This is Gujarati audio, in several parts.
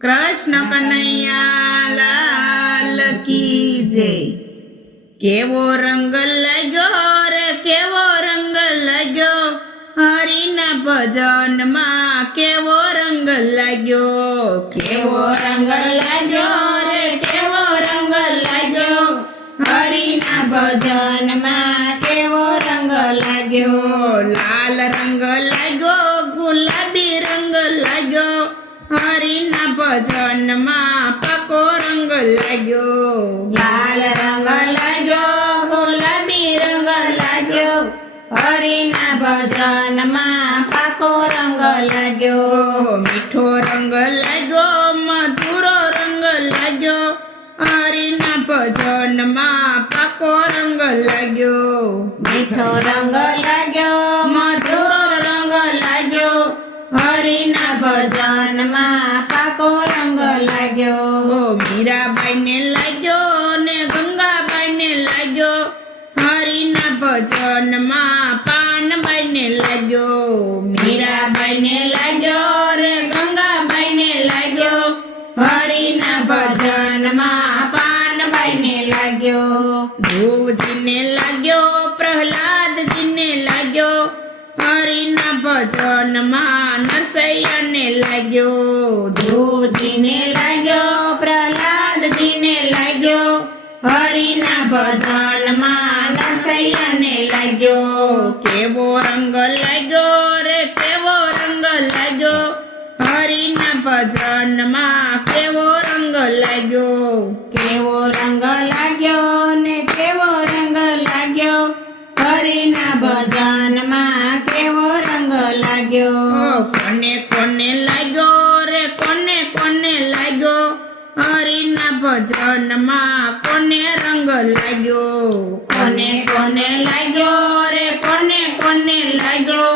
કૃષ્ણ કનૈયા લાલ કી જય। કેવો રંગ લાગ્યો રે કેવો રંગ લાગ્યો, હરિના ભજનમાં કેવો રંગ લાગ્યો। કેવો રંગ લાગ્યો રે કેવો રંગ લાગ્યો, હરિના ભજનમાં કેવો રંગ લાગ્યો। લાલ રંગ લાગ્યો ગુલાબી રંગ લાગ્યો, હરિના ભજનમાં પાકો રંગ લાગ્યો। લાલ રંગ લાગ્યો ગુલાબી રંગ લાગ્યો, હરિના ભજનમાં પાકો રંગ લાગ્યો। મીઠો રંગ લાગ્યો મધુરો રંગ લાગ્યો, હરિના ભજનમાં પાકો રંગ લાગ્યો। મીઠો રંગ લાગ્યો મધુરો રંગ લાગ્યો, હરિના ભજનમાં પાકો રંગ લાગ્યો। મીરાબાઈ ને લાગ્યો ને ગંગાબાઈ ને લાગ્યો, હરિના ભજનમાં પાનબાઈ ને લાગ્યો। મીરાબાઈ ને લાગ્યો રે ગંગાબાઈ ને લાગ્યો, હરિના ભજનમાં પાનબાઈ ને લાગ્યો। ધ્રુવજી ને લાગ્યો પ્રહલાદજી ને લાગ્યો, હરિના ભજનમાં નરસૈયા ને લાગ્યો। ધ્રુવજી ને લાગ્યો પ્રહલાદજી ને લાગ્યો, હરિના ભજનમાં નરસૈયા ને લાગ્યો। કેવો રંગ લાગ્યો રે કેવો રંગ લાગ્યો, હરિના ભજનમાં કેવો રંગ લાગ્યો। કેવો રંગ લાગ્યો ને કેવો રંગ લાગ્યો, હરિના ભજનમાં કેવો રંગ લાગ્યો। કોને કોને લાગ્યો રે કોને કોને લાગ્યો, હરિના ભજનમાં કોને રંગ લાગ્યો। કોને કોને લાગ્યો રે કોને કોને લાગ્યો,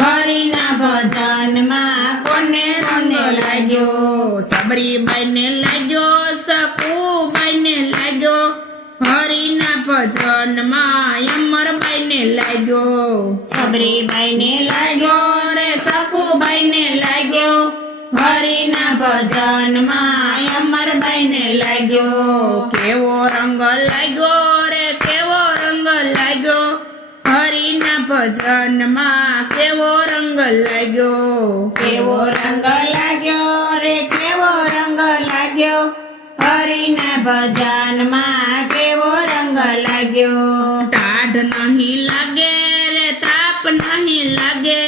હરિના ભજનમાં કોને રંગ લાગ્યો। સબરીબાઈ ને લાગ્યો સકુબાઈ ને લાગ્યો, હરિના ભજનમાં અમરબાઈ ને લાગ્યો। સબરીબાઈ ને લાગ્યો રે સકુબાઈ ને લાગ્યો, હરિના ભજનમાં અમરબાઈ ને લાગ્યો। કેવો રંગ લાગ્યો રે કેવો રંગ લાગ્યો, હરિના ભજનમાં કેવો રંગ લાગ્યો। કેવો રંગ લાગ્યો રે કેવો રંગ લાગ્યો, હરિના ભજનમાં કેવો રંગ લાગ્યો। ટાઢ નહીં લાગે રે તાપ નહીં લાગે,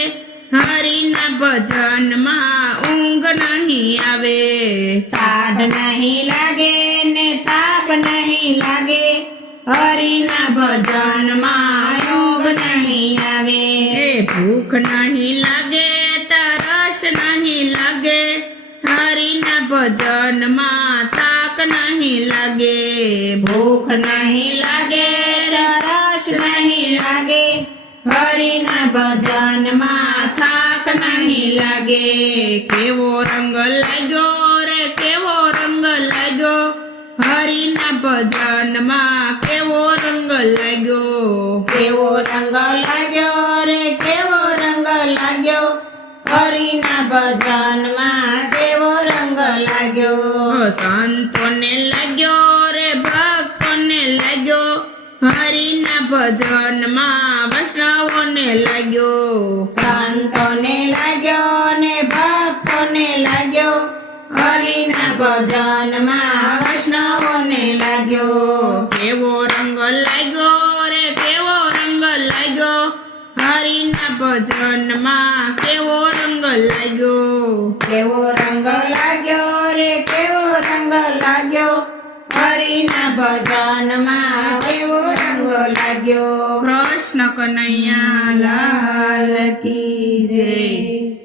હરિના ભજનમાં ઊંઘ નહીં આવે। ટાઢ નહીં લાગે ને તાપ નહીં લાગે, હરિના ભજનમાં ઊંઘ નહીં આવે। ભૂખ નહીં લાગે તરસ નહીં લાગે, હરિના ભજનમાં થાક નહીં લાગે। ભૂખ નહીં લાગે તરસ નહીં લાગે, હરિના ભજનમાં થાક નહીં લાગે। કેવો રંગ લાગ્યો રે કેવો રંગ લાગ્યો, હરિના ભજનમાં કેવો રંગ લાગ્યો। કેવો રંગ લાગ્યો રે કેવો રંગ લાગ્યો, હરિના ભજનમાં કેવો રંગ લાગ્યો। સંતોને લાગ્યો રે ભક્તોને લાગ્યો, હરિના ભજનમાં વૈષ્ણવોને લાગ્યો। સંતોને લાગ્યો ને ભક્તોને લાગ્યો, હરિના ભજનમાં વૈષ્ણવોને લાગ્યો। કેવો રંગ લાગ્યો રે કેવો રંગ લાગ્યો, હરિના ભજનમાં કેવો રંગ લાગ્યો। કેવો રંગ લાગ્યો રે કેવો રંગ લાગ્યો, હરિના ભજનમાં કેવો રંગ લાગ્યો। કૃષ્ણ કનૈયા લાલ કી જય।